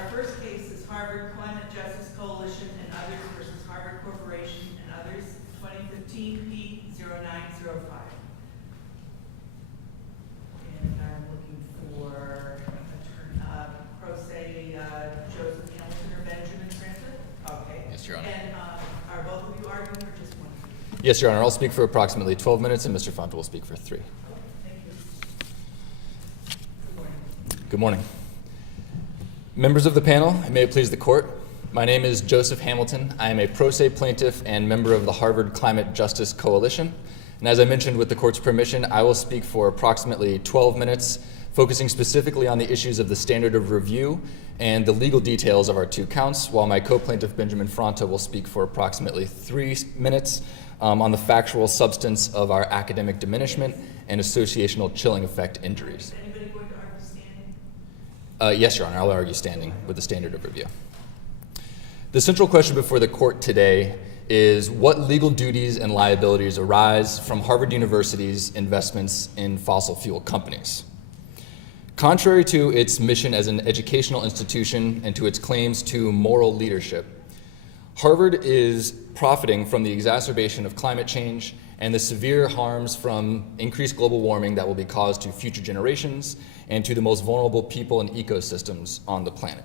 Our first case is Harvard Climate Justice Coalition and others versus Harvard Corporation and others, 2015 P0905. And I'm looking for pro se Joseph Hamilton or Benjamin Franklin. Okay. Yes, Your Honor. And are both of you arguing or just one? Yes, Your Honor. I'll speak for approximately 12 minutes, and Mr. Fonta will speak for 3. Okay, thank you. Good morning. Good morning. Members of the panel, and may it please the court, my name is Joseph Hamilton. I am a pro se plaintiff and member of the Harvard Climate Justice Coalition. And as I mentioned, with the court's permission, I will speak for approximately 12 minutes, focusing specifically on the issues of the standard of review and the legal details of our 2 counts, while my co-plaintiff Benjamin Franklin will speak for approximately 3 minutes on the factual substance of our academic diminishment and associational chilling effect injuries. Is anybody going to argue standing? Yes, Your Honor, I'll argue standing with the standard of review. The central question before the court today is what legal duties and liabilities arise from Harvard University's investments in fossil fuel companies. Contrary to its mission as an educational institution and to its claims to moral leadership, Harvard is profiting from the exacerbation of climate change and the severe harms from increased global warming that will be caused to future generations and to the most vulnerable people and ecosystems on the planet.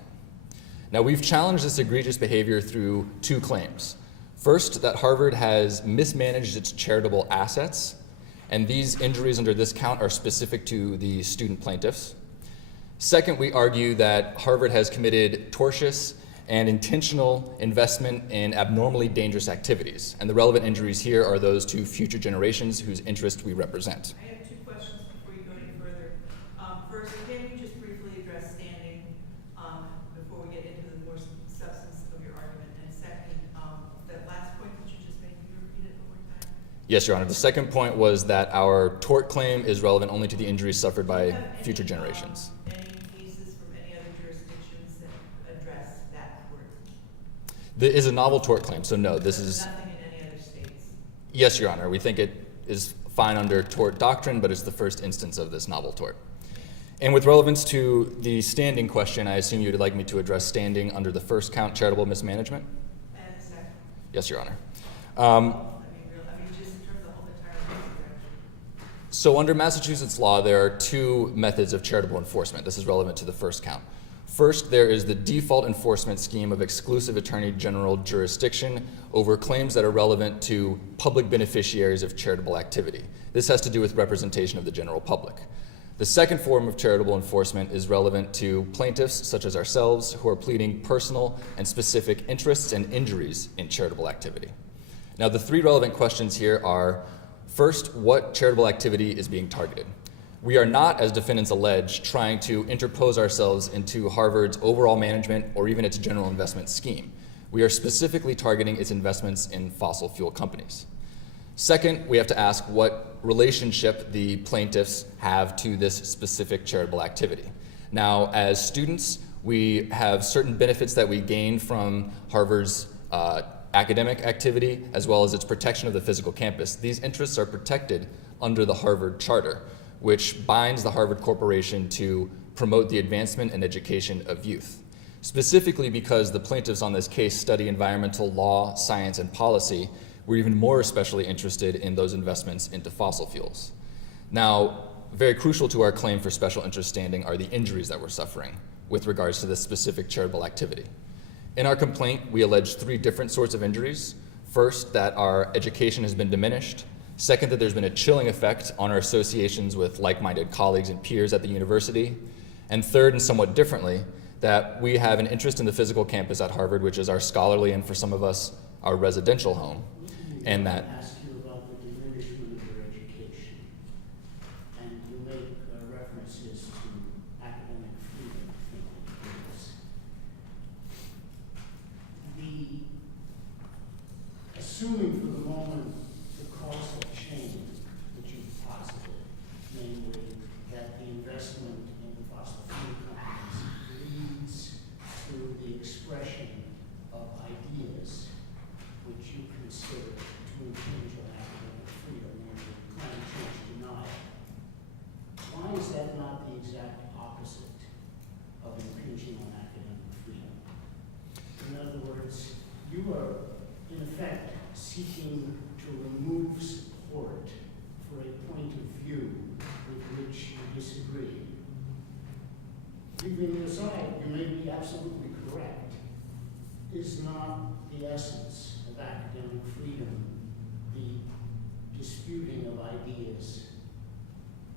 Now, we've challenged this egregious behavior through 2 claims. First, that Harvard has mismanaged its charitable assets, and these injuries under this count are specific to the student plaintiffs. Second, we argue that Harvard has committed tortious and intentional investment in abnormally dangerous activities, and the relevant injuries here are those to future generations whose interest we represent. I have 2 questions before you go any further. First, can you just briefly address standing before we get into the more substance of your argument? And second, that last point that you just made, can you repeat it one more time? Yes, Your Honor. The second point was that our tort claim is relevant only to the injuries suffered by future generations. Any cases from any other jurisdictions that address that word? There is a novel tort claim, so no, this is... Nothing in any other states? Yes, Your Honor. We think it is fine under tort doctrine, but it's the first instance of this novel tort. And with relevance to the standing question, I assume you'd like me to address standing under the first count, charitable mismanagement? And the second? Yes, Your Honor. Just in terms of the whole entire case. So under Massachusetts law, there are 2 methods of charitable enforcement. This is relevant to the first count. First, there is the default enforcement scheme of exclusive attorney general jurisdiction over claims that are relevant to public beneficiaries of charitable activity. This has to do with representation of the general public. The second form of charitable enforcement is relevant to plaintiffs such as ourselves who are pleading personal and specific interests and injuries in charitable activity. Now, the 3 relevant questions here are, first, what charitable activity is being targeted? We are not, as defendants allege, trying to interpose ourselves into Harvard's overall management or even its general investment scheme. We are specifically targeting its investments in fossil fuel companies. Second, we have to ask what relationship the plaintiffs have to this specific charitable activity. Now, as students, we have certain benefits that we gain from Harvard's academic activity, as well as its protection of the physical campus. These interests are protected under the Harvard Charter, which binds the Harvard Corporation to promote the advancement and education of youth. Specifically because the plaintiffs on this case study environmental law, science, and policy, we're even more especially interested in those investments into fossil fuels. Now, very crucial to our claim for special interest standing are the injuries that we're suffering with regards to this specific charitable activity. In our complaint, we allege 3 different sorts of injuries. First, that our education has been diminished. Second, that there's been a chilling effect on our associations with like-minded colleagues and peers at the university. And third, and somewhat differently, that we have an interest in the physical campus at Harvard, which is our scholarly and for some of us, our residential home. And that ask you about the diminishment of your education, and you make references to academic freedom. Assuming for the moment the causal chain that you've posited, namely that the investment in the fossil fuel companies leads to the expression of ideas which you consider to impinge on academic freedom, namely climate change denial. Why is that not the exact opposite of impinging on academic freedom? words, you are in effect seeking to remove support for a point of view with which you disagree. Leaving aside, you may be absolutely correct, is not the essence of academic freedom the disputing of ideas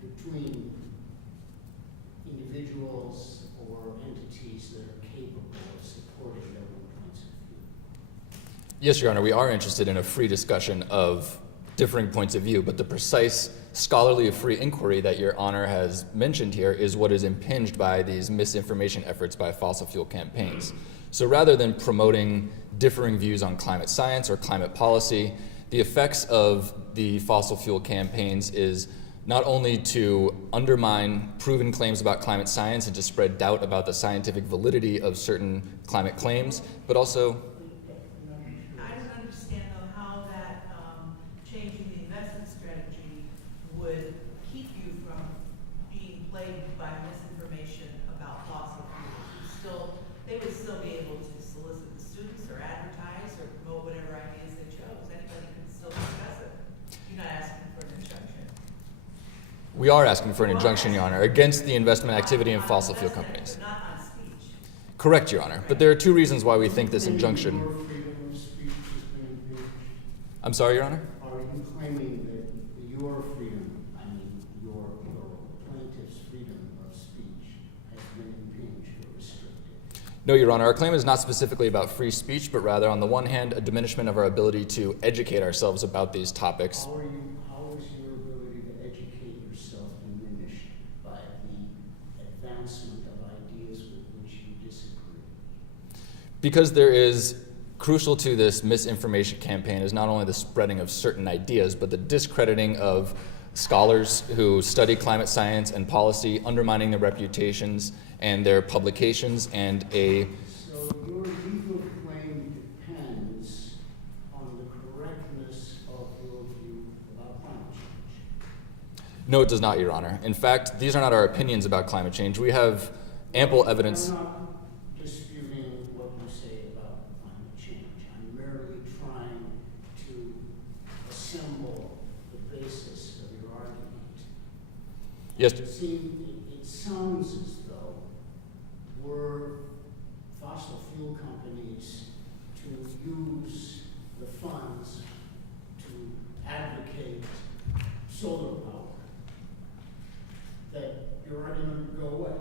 between individuals or entities that are capable of supporting their own points of view. Yes, Your Honor, we are interested in a free discussion of differing points of view, but the precise scholarly free inquiry that Your Honor has mentioned here is what is impinged by these misinformation efforts by fossil fuel campaigns. So rather than promoting differing views on climate science or climate policy, the effects of the fossil fuel campaigns is not only to undermine proven claims about climate science and to spread doubt about the scientific validity of certain climate claims, but also I don't understand though how that changing the investment strategy would keep you from being plagued by misinformation about fossil fuels. They would still be able to solicit the students or advertise or promote whatever ideas they chose. Anybody could still discuss it. You're not asking for an injunction. we are asking for an injunction, Your Honor, against the investment activity in fossil fuel companies. But not on speech. Correct, Your Honor, but there are two reasons why we think this injunction. Your freedom of speech has been impinged. I'm sorry, Your Honor? Are you claiming that your freedom, your plaintiff's freedom of speech has been impinged or restricted? No, Your Honor, our claim is not specifically about free speech, but rather, on the one hand, a diminishment of our ability to educate ourselves about these topics. How is your ability to educate yourself diminished by the advancement of ideas with which you disagree? Because there is crucial to this misinformation campaign is not only the spreading of certain ideas, but the discrediting of scholars who study climate science and policy, undermining their reputations and their publications, and a So your legal claim depends on the correctness of your view about climate change. no, it does not, Your Honor. In fact, these are not our opinions about climate change. We have ample evidence. I'm not disputing what you say about climate change. I'm merely trying to assemble the basis of your argument. Yes. It sounds as though were fossil fuel companies to use the funds to advocate solar power, that your argument would go away.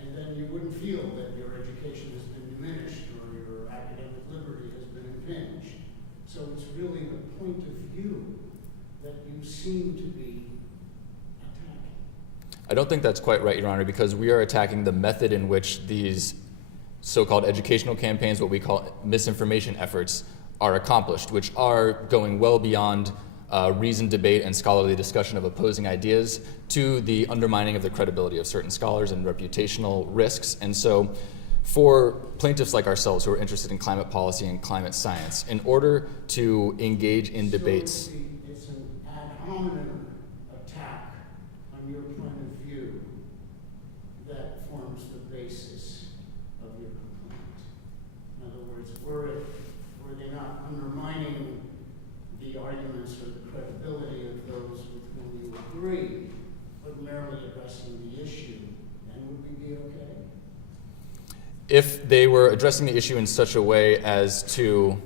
And then you wouldn't feel that your education has been diminished or your academic liberty has been impinged. So it's really the point of view that you seem to be attacking. I don't think that's quite right, Your Honor, because we are attacking the method in which these so-called educational campaigns, what we call misinformation efforts, are accomplished, which are going well beyond reasoned debate and scholarly discussion of opposing ideas to the undermining of the credibility of certain scholars and reputational risks. And so for plaintiffs like ourselves who are interested in climate policy and climate science, in order to engage in debates. So it's an ad hominem attack on your point of view that forms the basis of your complaint. In other words, were they not undermining the arguments or the credibility of those with whom you agree, but merely addressing the issue, then would we be okay? If they were addressing the issue in such a way as to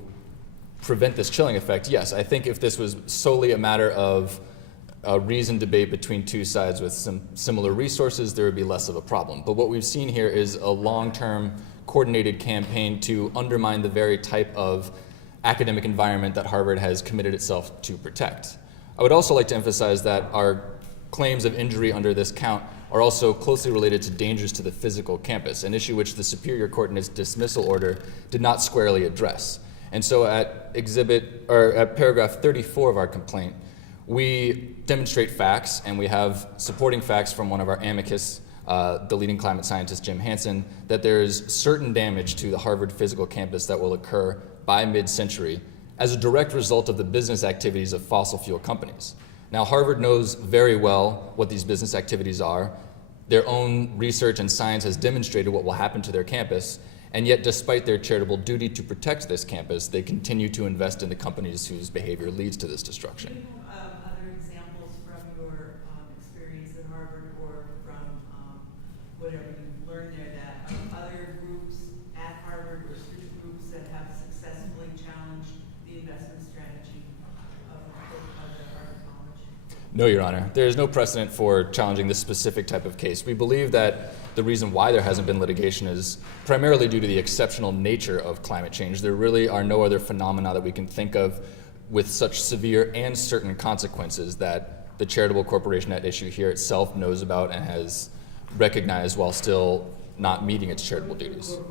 prevent this chilling effect, yes. I think if this was solely a matter of a reasoned debate between two sides with some similar resources, there would be less of a problem. But what we've seen here is a long-term coordinated campaign to undermine the very type of academic environment that Harvard has committed itself to protect. I would also like to emphasize that our claims of injury under this count are also closely related to dangers to the physical campus, an issue which the Superior Court in its dismissal order did not squarely address. And so at paragraph 34 of our complaint, we demonstrate facts, and we have supporting facts from one of our amicus, the leading climate scientist, Jim Hansen, that there is certain damage to the Harvard physical campus that will occur by mid-century as a direct result of the business activities of fossil fuel companies. Now, Harvard knows very well what these business activities are. Their own research and science has demonstrated what will happen to their campus, And yet, despite their charitable duty to protect this campus, they continue to invest in the companies whose behavior leads to this Do destruction. you have other examples from your experience at Harvard or from whatever you've learned there that other groups at Harvard or student groups that have successfully challenged the investment strategy of the Harvard College? No, Your Honor. There is no precedent for challenging this specific type of case. We believe that the reason why there hasn't been litigation is primarily due to the exceptional nature of climate change. There really are no other phenomena that we can think of with such severe and certain consequences that the charitable corporation at issue here itself knows about and has recognized while still not meeting its charitable duties. I don't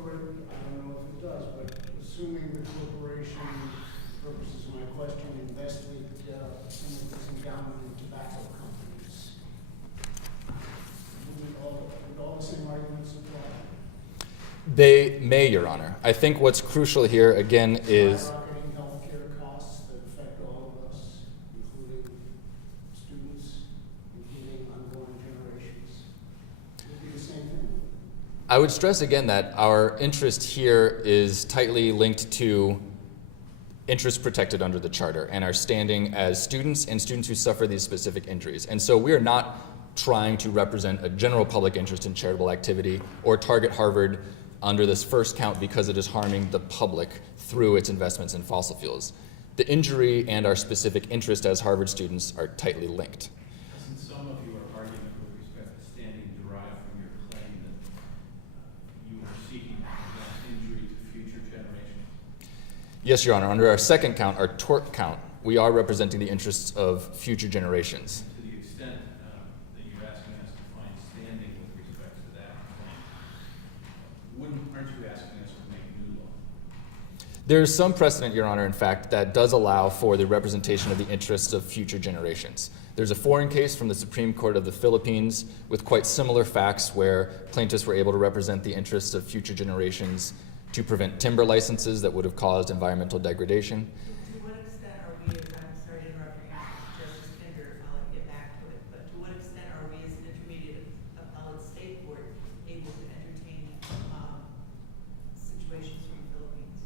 know if it does, but assuming the corporation, for purposes of my question, invested some of this endowment in tobacco companies, would all the same arguments apply? They may, Your Honor. I think what's crucial here, again, is Skyrocketing healthcare costs that affect all of us, including students, including unborn generations. It would be the same thing. I would stress again that our interest here is tightly linked to interests protected under the Charter and our standing as students and students who suffer these specific injuries. And so we are not trying to represent a general public interest in charitable activity or target Harvard under this first count because it is harming the public through its investments in fossil fuels. The injury and our specific interest as Harvard students are tightly linked. Doesn't some of your argument with respect to standing derive from your claim that you are seeking to prevent injury to future generations? Yes, Your Honor. Under our second count, our tort count, we are representing the interests of future generations. To the extent that you're asking us to find standing with respect to that claim, aren't you asking us to make new law? There is some precedent, Your Honor, in fact, that does allow for the representation of the interests of future generations. There's a foreign case from the Supreme Court of the Philippines with quite similar facts where plaintiffs were able to represent the interests of future generations to prevent timber licenses that would have caused environmental degradation. To what extent are we, I'm sorry to interrupt you, Justice Kinder, I'll let you get back to it, but to what extent are we as an intermediate appellate state court able to entertain situations from the Philippines?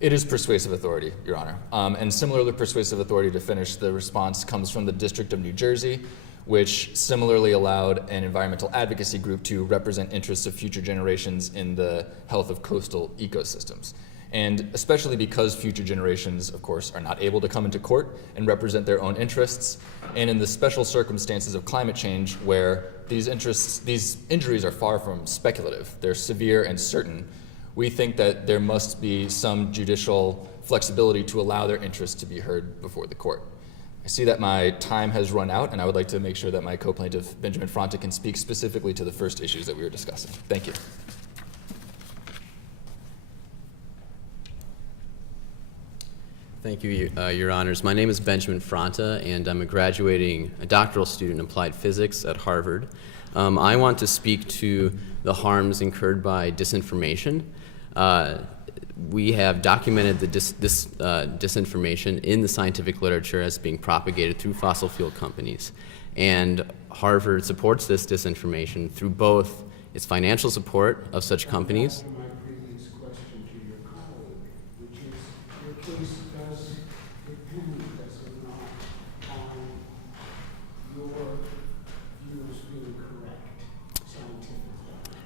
It is persuasive authority, Your Honor. And similarly persuasive authority, to finish the response, comes from the District of New Jersey, which similarly allowed an environmental advocacy group to represent interests of future generations in the health of coastal ecosystems. And especially because future generations, of course, are not able to come into court and represent their own interests, and in the special circumstances of climate change where these injuries are far from speculative, they're severe and certain, we think that there must be some judicial flexibility to allow their interests to be heard before the court. I see that my time has run out, and I would like to make sure that my co-plaintiff, Benjamin Fronte, can speak specifically to the first issues that we were discussing. Thank you. Thank you, Your Honors. My name is Benjamin Fronte, and I'm a doctoral student in applied physics at Harvard. I want to speak to the harms incurred by disinformation. We have documented this disinformation in the scientific literature as being propagated through fossil fuel companies. And Harvard supports this disinformation through both its financial support of such companies. My previous question to your colleague, which is, your case does depend, does it not, on your views being correct scientifically?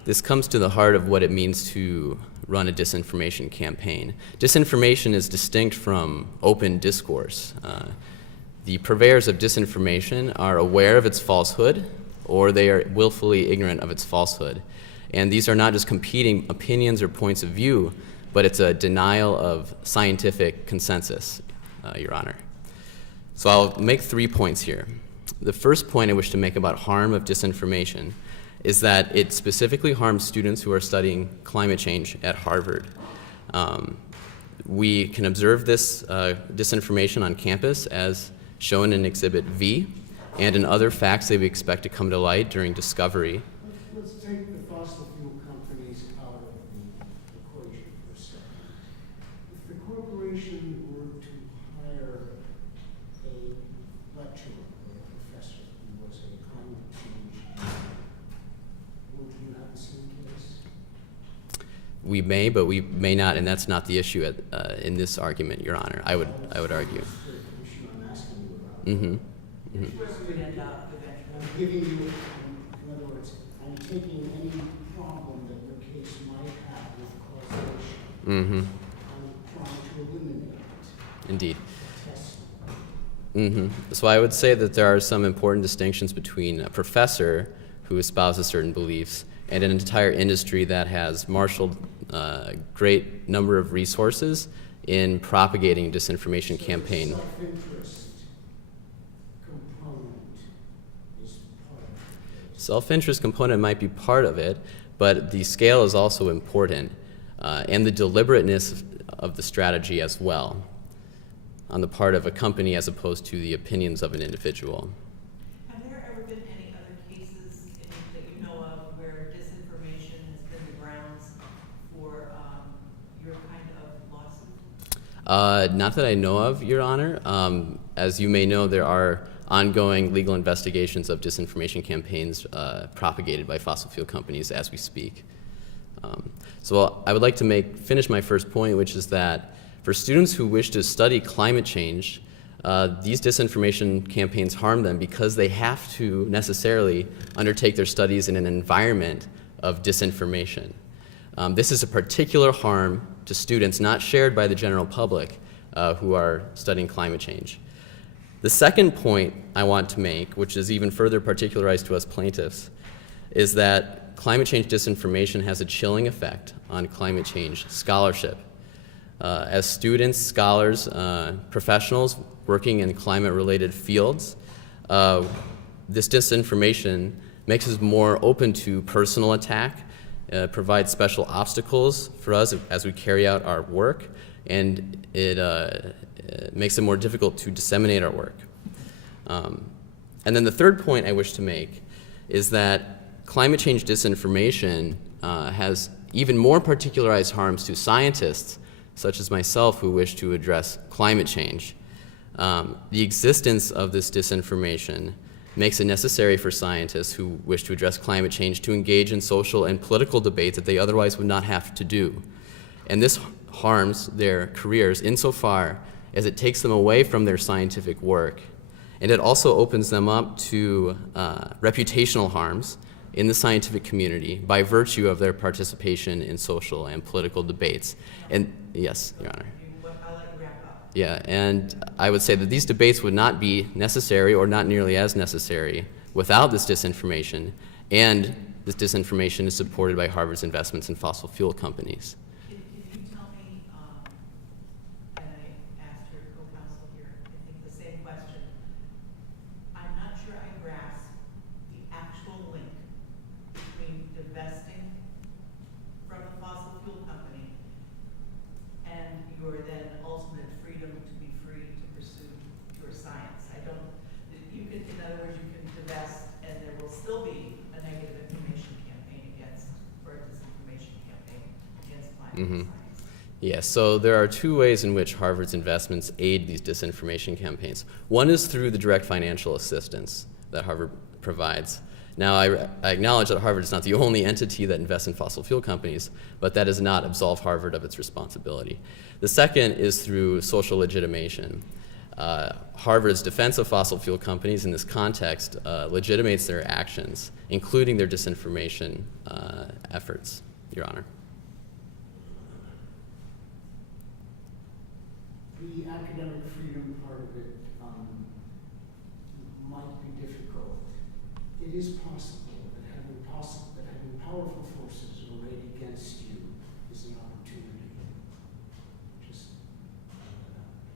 This comes to the heart of what it means to run a disinformation campaign. Disinformation is distinct from open discourse. The purveyors of disinformation are aware of its falsehood, or they are willfully ignorant of its falsehood. And these are not just competing opinions or points of view, but it's a denial of scientific consensus, Your Honor. So I'll make 3 points here. The first point I wish to make about harm of disinformation is that it specifically harms students who are studying climate change at Harvard. We can observe this disinformation on campus as shown in Exhibit V and in other facts that we expect to come to light during discovery. Let's take the fossil fuel companies out of the equation for a second. If the corporation were to hire a lecturer or a professor who was a climate change denier, would you have the same case? We may, but we may not, and that's not the issue in this argument, Your Honor. I would argue. That's the issue I'm asking you about. Mm-hmm. Where we would end up eventually. I'm giving you, in other words, I'm taking any problem that your case might have with causation. Mm-hmm. I'm trying to eliminate it. Indeed. Test. Mm-hmm. So I would say that there are some important distinctions between a professor who espouses certain beliefs and an entire industry that has marshaled a great number of resources in propagating disinformation campaign. So the self-interest component is part of it. Self-interest component might be part of it, but the scale is also important, and the deliberateness of the strategy as well, on the part of a company as opposed to the opinions of an individual. Have there ever been any other cases that you know of where disinformation has been the grounds for your kind of lawsuit? Not that I know of, Your Honor. As you may know, there are ongoing legal investigations of disinformation campaigns propagated by fossil fuel companies as we speak. So I would like to finish my first point, which is that for students who wish to study climate change, these disinformation campaigns harm them because they have to necessarily undertake their studies in an environment of disinformation. This is a particular harm to students not shared by the general public who are studying climate change. The second point I want to make, which is even further particularized to us plaintiffs, is that climate change disinformation has a chilling effect on climate change scholarship. As students, scholars, professionals working in climate-related fields, this disinformation makes us more open to personal attack, provides special obstacles for us as we carry out our work, and it makes it more difficult to disseminate our work. And then the third point I wish to make is that climate change disinformation has even more particularized harms to scientists such as myself who wish to address climate change. The existence of this disinformation makes it necessary for scientists who wish to address climate change to engage in social and political debates that they otherwise would not have to do. And this harms their careers insofar as it takes them away from their scientific work. And it also opens them up to reputational harms in the scientific community by virtue of their participation in social and political debates. And yes, Your Honor. I'll let you wrap up. Yeah, and I would say that these debates would not be necessary or not nearly as necessary without this disinformation, and this disinformation is supported by Harvard's investments in fossil fuel companies. Can you tell me, and I asked your co-counsel here, I think the same question. I'm not sure I grasp the actual link between divesting from a fossil fuel company and your then ultimate freedom to be free to pursue your science. I don't, you can, in other words, you can divest and there will still be a negative information campaign against, or a disinformation campaign against climate science. Yes, so there are two ways in which Harvard's investments aid these disinformation campaigns. One is through the direct financial assistance that Harvard provides. Now, I acknowledge that Harvard is not the only entity that invests in fossil fuel companies, but that does not absolve Harvard of its responsibility. The second is through social legitimation. Harvard's defense of fossil fuel companies in this context legitimates their actions, including their disinformation efforts, Your Honor. The academic freedom part of it might be difficult. It is possible that having powerful forces arrayed against you is an opportunity. Just,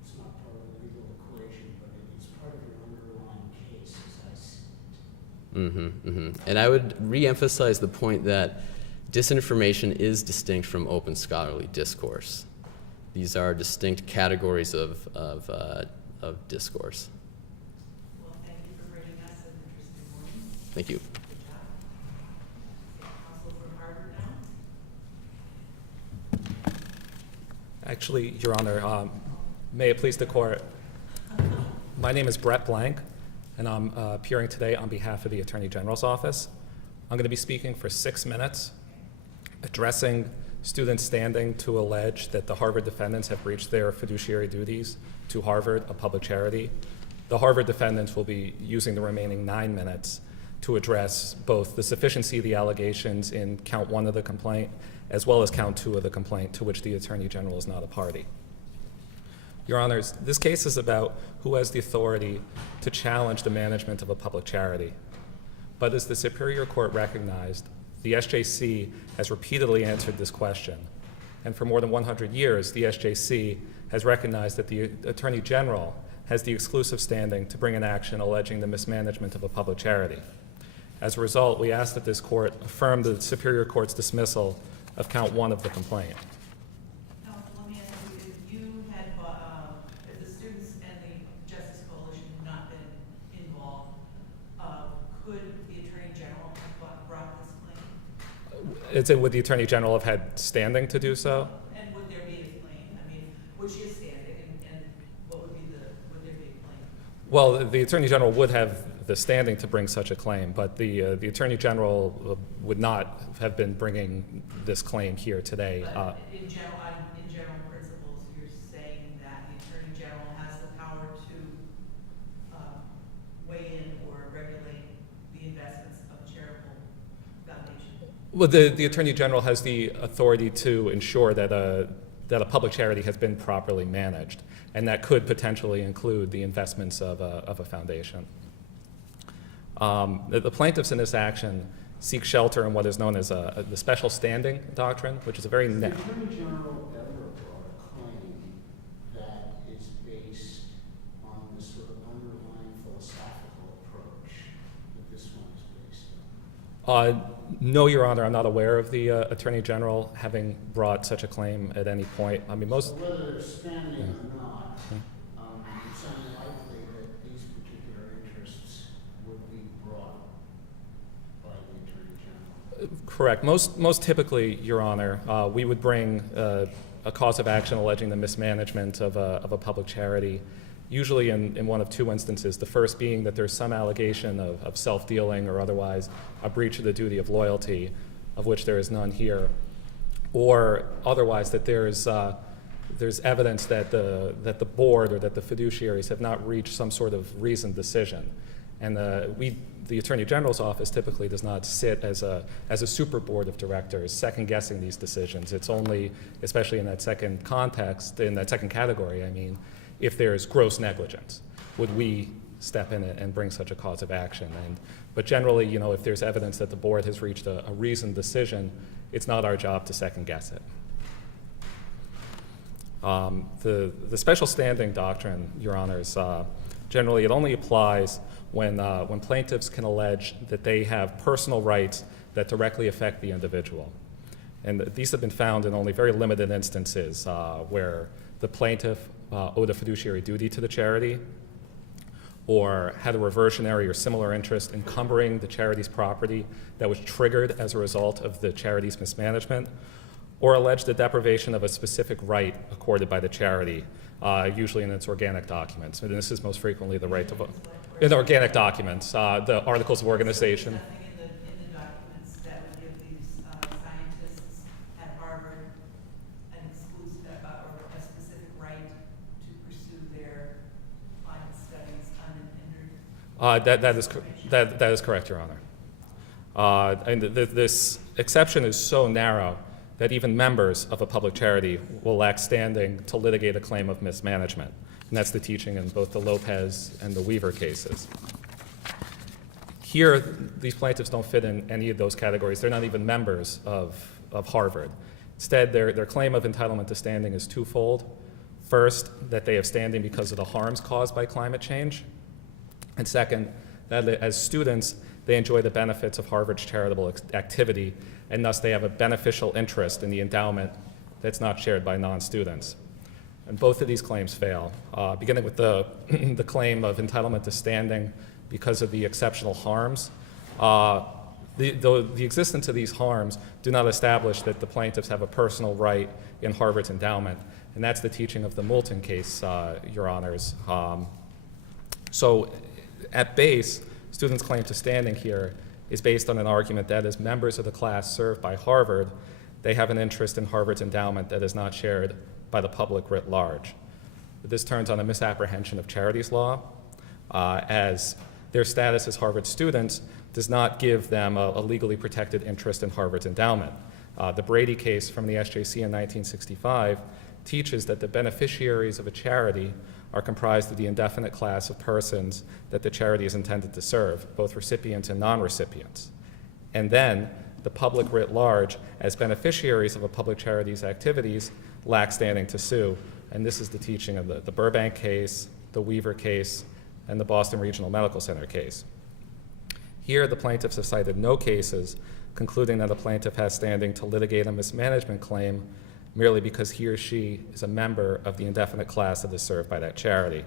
it's not part of the legal equation, but it's part of your underlying case, as I see it. And I would re-emphasize the point that disinformation is distinct from open scholarly discourse. These are distinct categories of discourse. Well, thank you for bringing us an interesting morning. Thank you. Good job. Counsel from Harvard now. Actually, Your Honor, may it please the court, my name is Brett Blank, and I'm appearing today on behalf of the Attorney General's Office. I'm going to be speaking for 6 minutes, addressing students standing to allege that the Harvard defendants have breached their fiduciary duties to Harvard, a public charity. The Harvard defendants will be using the remaining 9 minutes to address both the sufficiency of the allegations in count 1 of the complaint as well as count 2 of the complaint, to which the Attorney General is not a party. Your Honors, this case is about who has the authority to challenge the management of a public charity. But as the Superior Court recognized, the SJC has repeatedly answered this question. And for more than 100 years, the SJC has recognized that the Attorney General has the exclusive standing to bring an action alleging the mismanagement of a public charity. As a result, we ask that this court affirm the Superior Court's dismissal of count 1 of the complaint. Now, let me ask you, if you had, if the students and the Justice Coalition had not been involved, could the Attorney General have brought this claim? Would the Attorney General have had standing to do so? And would there be a claim? I mean, would she have standing, and what would there be a claim? Well, the Attorney General would have the standing to bring such a claim, but the Attorney General would not have been bringing this claim here today. But in general principles, you're saying that the Attorney General has the power to weigh in or regulate the investments of charitable foundations? Well, the Attorney General has the authority to ensure that a public charity has been properly managed, and that could potentially include the investments of a foundation. The plaintiffs in this action seek shelter in what is known as the special standing doctrine, which is a very Has the narrow. Attorney General ever brought a claim that is based on the sort of underlying philosophical approach that this one is based on? No, Your Honor, I'm not aware of the Attorney General having brought such a claim at any point. I mean, most. So whether they're standing or not, it's unlikely that these particular interests would be brought by the Attorney General. Correct. Most typically, Your Honor, we would bring a cause of action alleging the mismanagement of a public charity, usually in one of 2 instances. The first being that there's some allegation of self-dealing or otherwise a breach of the duty of loyalty, of which there is none here, or otherwise that there's evidence that the board or that the fiduciaries have not reached some sort of reasoned decision. And the Attorney General's office typically does not sit as a super board of directors second-guessing these decisions. It's only, especially in that second context, in that second category, I mean, if there's gross negligence, would we step in and bring such a cause of action? But generally, if there's evidence that the board has reached a reasoned decision, it's not our job to second-guess it. The special standing doctrine, Your Honors, generally it only applies when plaintiffs can allege that they have personal rights that directly affect the individual. And these have been found in only very limited instances where the plaintiff owed a fiduciary duty to the charity, or had a reversionary or similar interest encumbering the charity's property that was triggered as a result of the charity's mismanagement, or alleged the deprivation of a specific right accorded by the charity, usually in its organic documents. And this is most frequently the right to vote. In the organic documents, the articles of organization. Nothing in the documents that would give these scientists at Harvard an exclusive or a specific right to pursue their climate studies unhindered? That is correct, Your Honor. And this exception is so narrow that even members of a public charity will lack standing to litigate a claim of mismanagement. And that's the teaching in both the Lopez and the Weaver cases. Here, these plaintiffs don't fit in any of those categories. They're not even members of Harvard. Instead, their claim of entitlement to standing is twofold. First, that they have standing because of the harms caused by climate change. And second, that as students, they enjoy the benefits of Harvard's charitable activity, and thus they have a beneficial interest in the endowment that's not shared by non-students. And both of these claims fail, beginning with the claim of entitlement to standing because of the exceptional harms. The existence of these harms do not establish that the plaintiffs have a personal right in Harvard's endowment, and that's the teaching of the Moulton case, Your Honors. So at base, students' claim to standing here is based on an argument that as members of the class served by Harvard, they have an interest in Harvard's endowment that is not shared by the public writ large. This turns on a misapprehension of charities law, as their status as Harvard students does not give them a legally protected interest in Harvard's endowment. The Brady case from the SJC in 1965 teaches that the beneficiaries of a charity are comprised of the indefinite class of persons that the charity is intended to serve, both recipients and non-recipients. And then the public writ large, as beneficiaries of a public charity's activities, lack standing to sue. And this is the teaching of the Burbank case, the Weaver case, and the Boston Regional Medical Center case. Here, the plaintiffs have cited no cases concluding that a plaintiff has standing to litigate a mismanagement claim merely because he or she is a member of the indefinite class that is served by that charity.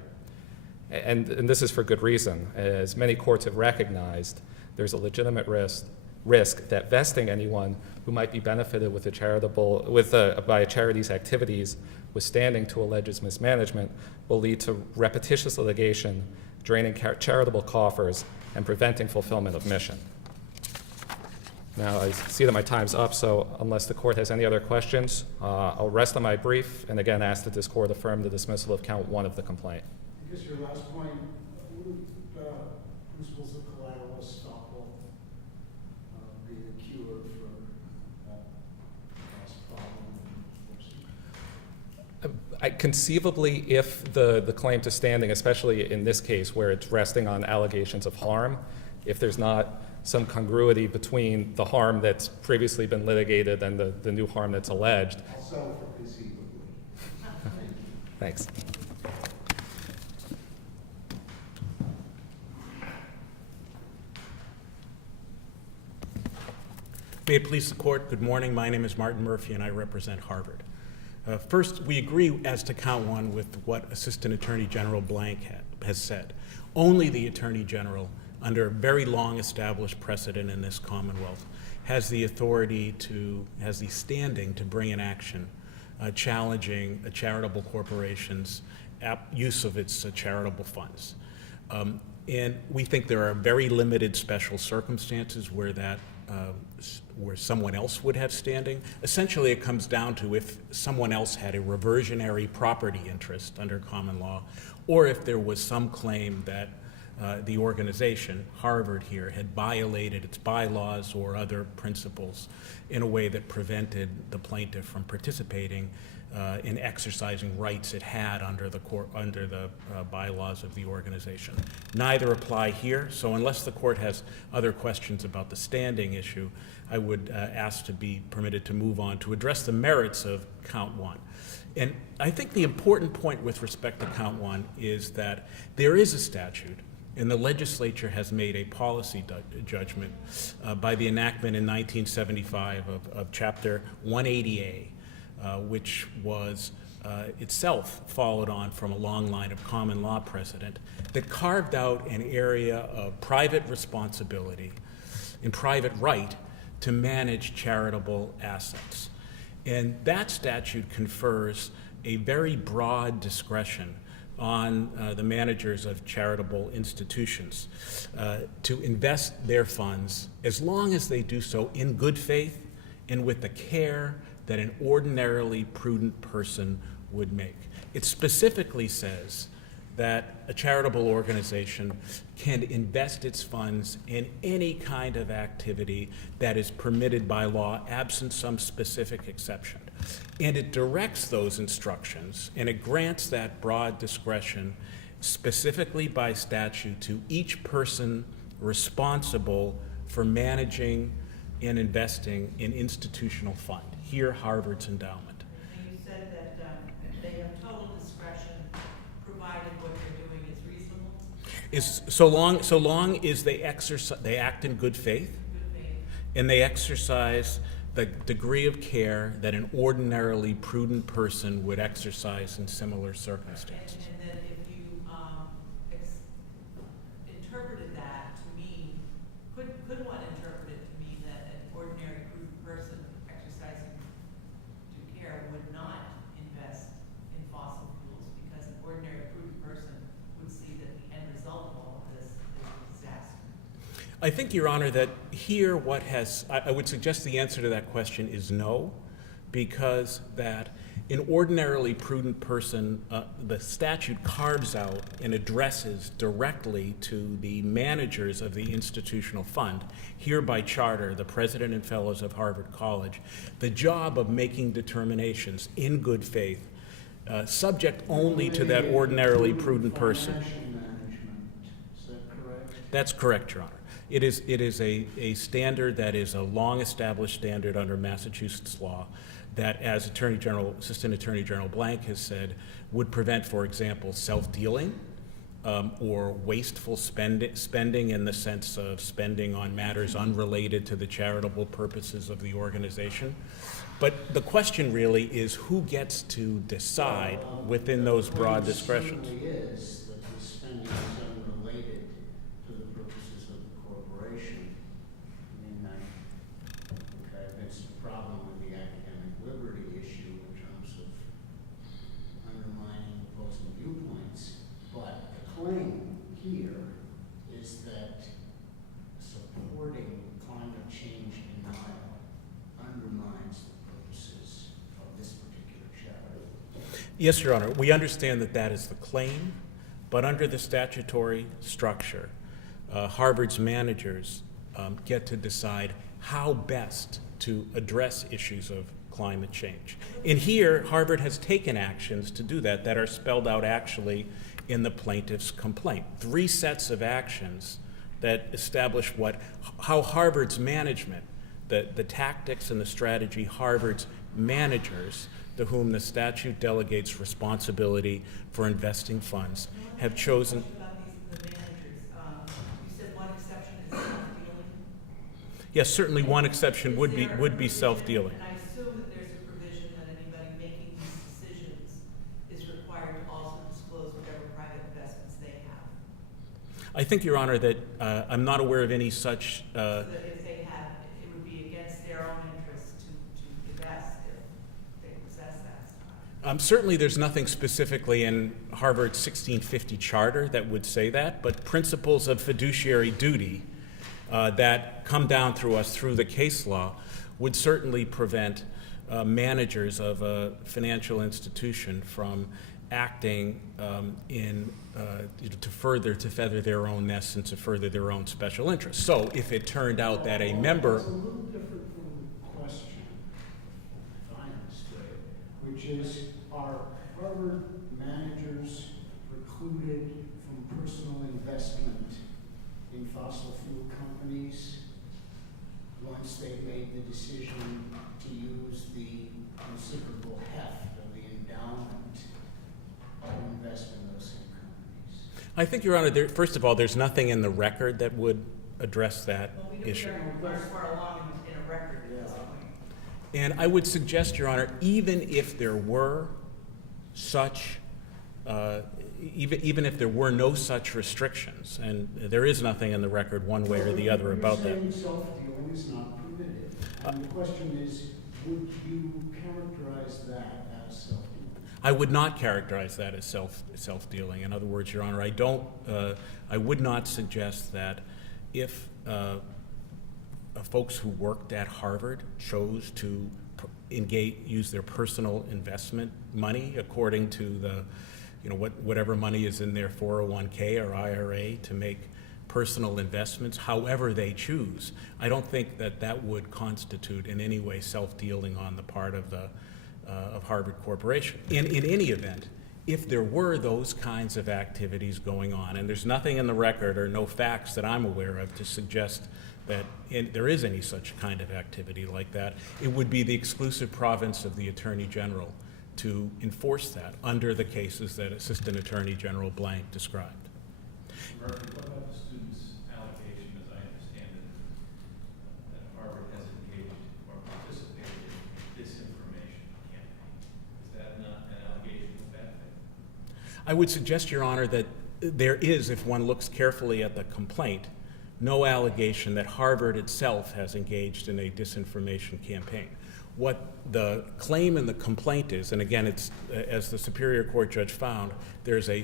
And this is for good reason. As many courts have recognized, there's a legitimate risk that vesting anyone who might be benefited with by a charity's activities with standing to allege its mismanagement will lead to repetitious litigation, draining charitable coffers, and preventing fulfillment of mission. Now, I see that my time's up, so unless the court has any other questions, I'll rest on my brief and again ask that this court affirm the dismissal of count 1 of the complaint. I guess your last point, wouldn't principles of collateral estoppel be the cure for that last problem? Conceivably, if the claim to standing, especially in this case where it's resting on allegations of harm, if there's not some congruity between the harm that's previously been litigated and the new harm that's alleged. I'll settle for conceivably. Thank you. Thanks. May it please the court, good morning. My name is Martin Murphy and I represent Harvard. First, we agree as to count 1 with what Assistant Attorney General Blank has said. Only the Attorney General, under very long established precedent in this Commonwealth, has the standing to bring an action challenging a charitable corporation's use of its charitable funds. And we think there are very limited special circumstances where where someone else would have standing. Essentially, it comes down to if someone else had a reversionary property interest under common law, or if there was some claim that the organization, Harvard here, had violated its bylaws or other principles in a way that prevented the plaintiff from participating in exercising rights it had under the bylaws of the organization. Neither apply here, so unless the court has other questions about the standing issue, I would ask to be permitted to move on to address the merits of count 1. And I think the important point with respect to count 1 is that there is a statute, and the legislature has made a policy judgment by the enactment in 1975 of Chapter 180A, which was itself followed on from a long line of common law precedent that carved out an area of private responsibility and private right to manage charitable assets. And that statute confers a very broad discretion on the managers of charitable institutions to invest their funds as long as they do so in good faith and with the care that an ordinarily prudent person would make. It specifically says that a charitable organization can invest its funds in any kind of activity that is permitted by law, absent some specific exception. And it directs those instructions, and it grants that broad discretion specifically by statute to each person responsible for managing and investing in institutional fund, here Harvard's endowment. And you said that they have total discretion provided what they're doing is reasonable? Is so long as they act in good faith, and they exercise the degree of care that an ordinarily prudent person would exercise in similar circumstances. And then if you interpreted that to mean, could one interpret it to mean that an ordinary prudent person exercising due care would not invest in fossil fuels because an ordinary prudent person would see that the end result of all of this is a disaster? I think, Your Honor, that here I would suggest the answer to that question is no, because that an ordinarily prudent person, the statute carves out and addresses directly to the managers of the institutional fund, here by charter, the president and fellows of Harvard College, the job of making determinations in good faith, subject only to that ordinarily prudent person. Financial management, is that correct? That's correct, Your Honor. It is a standard that is a long-established standard under Massachusetts law that, as Assistant Attorney General Blank has said, would prevent, for example, self-dealing or wasteful spending in the sense of spending on matters unrelated to the charitable purposes of the organization. But the question really is who gets to decide within those broad discretions. The point certainly is that the spending is unrelated to the purposes of the corporation. I mean, it's a problem with the academic liberty issue in terms of undermining opposing viewpoints. But the claim here is that supporting climate change denial undermines the purposes of this particular charity. Yes, Your Honor, we understand that that is the claim, but under the statutory structure, Harvard's managers get to decide how best to address issues of climate change. And here, Harvard has taken actions to do that are spelled out actually in the plaintiff's complaint. 3 sets of actions that establish how Harvard's management, the tactics and the strategy Harvard's managers, to whom the statute delegates responsibility for investing funds, have chosen. About the managers, you said one exception is self-dealing? Yes, certainly one exception would be Is there a provision- self-dealing. And I assume that there's a provision that anybody making these decisions is required to also disclose whatever private investments they have. I think, Your Honor, that I'm not aware of any such. So that if they have, it would be against their own interest to invest if they possess that. Certainly, there's nothing specifically in Harvard's 1650 charter that would say that, but principles of fiduciary duty that come down through us through the case law would certainly prevent managers of a financial institution from acting to feather their own nests and to further their own special interests. So if it turned out that a member. It's a little different from the question, if I understood, which is, are Harvard managers precluded from personal investment in fossil fuel companies once they've made the decision to use the considerable heft of the endowment to invest in those same companies? I think, Your Honor, first of all, there's nothing in the record that would address that Well, we issue. don't very far along in a record at this point. And I would suggest, Your Honor, even if there were such, even if there were no such restrictions, and there is nothing in the record one way or the other about that. You're saying self-dealing is not permitted. And the question is, would you characterize that as self-dealing? I would not characterize that as self-dealing. In other words, Your Honor, I would not suggest that if folks who worked at Harvard chose to use their personal investment money according to the, whatever money is in their 401k or IRA to make personal investments, however they choose. I don't think that would constitute in any way self-dealing on the part of Harvard Corporation. In any event, if there were those kinds of activities going on, and there's nothing in the record or no facts that I'm aware of to suggest that there is any such kind of activity like that, it would be the exclusive province of the Attorney General to enforce that under the cases that Assistant Attorney General Blank described. Murphy, what about the student's allegation, as I understand it, that Harvard has engaged or participated in a disinformation campaign? Is that not an allegation of bad faith? I would suggest, Your Honor, that there is, if one looks carefully at the complaint, no allegation that Harvard itself has engaged in a disinformation campaign. What the claim in the complaint is, and again, it's, as the Superior Court judge found, there's a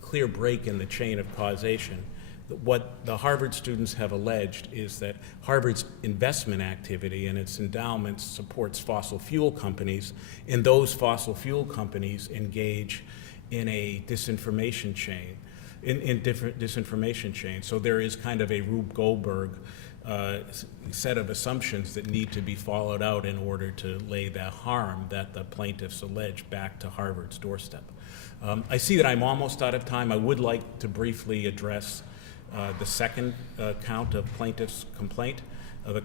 clear break in the chain of causation. What the Harvard students have alleged is that Harvard's investment activity and its endowments supports fossil fuel companies, and those fossil fuel companies engage in a disinformation chain, in different disinformation chains. So there is kind of a Rube Goldberg set of assumptions that need to be followed out in order to lay the harm that the plaintiffs allege back to Harvard's doorstep. I see that I'm almost out of time. I would like to briefly address the second count of plaintiff's complaint, the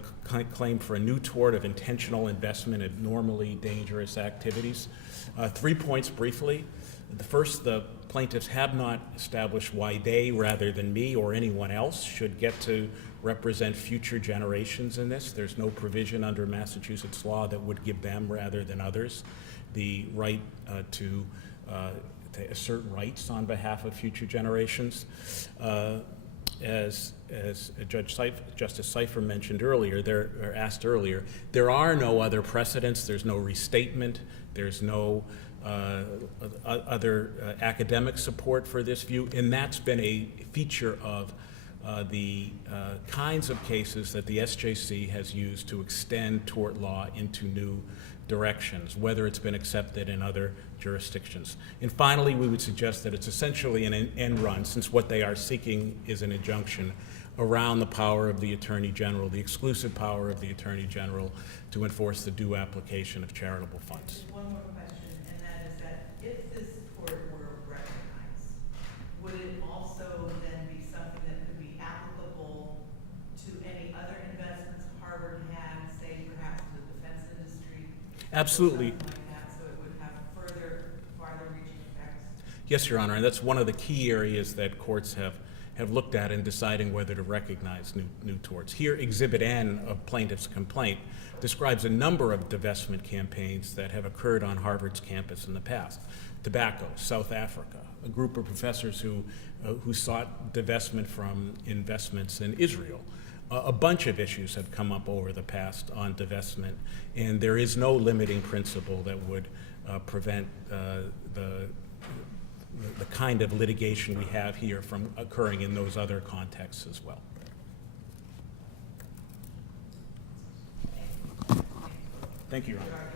claim for a new tort of intentional investment in normally dangerous activities. 3 points briefly. The first, the plaintiffs have not established why they, rather than me or anyone else, should get to represent future generations in this. There's no provision under Massachusetts law that would give them, rather than others, the right to assert rights on behalf of future generations. As Justice Seifer mentioned earlier, or asked earlier, there are no other precedents. There's no restatement. There's no other academic support for this view, and that's been a feature of the kinds of cases that the SJC has used to extend tort law into new directions, whether it's been accepted in other jurisdictions. And finally, we would suggest that it's essentially an end run, since what they are seeking is an injunction around the power of the Attorney General, the exclusive power of the Attorney General to enforce the due application of charitable funds. One more question, and that is that if this tort were recognized, would it also then be something that could be applicable to any other investments Harvard had, say perhaps the defense industry? Absolutely. Something like that, so it would have farther reaching effects? Yes, Your Honor, and that's one of the key areas that courts have looked at in deciding whether to recognize new torts. Here, Exhibit N of plaintiff's complaint describes a number of divestment campaigns that have occurred on Harvard's campus in the past. Tobacco, South Africa, a group of professors who sought divestment from investments in Israel. A bunch of issues have come up over the past on divestment, and there is no limiting principle that would prevent the kind of litigation we have here from occurring in those other contexts as well. Thank you, Your Honor.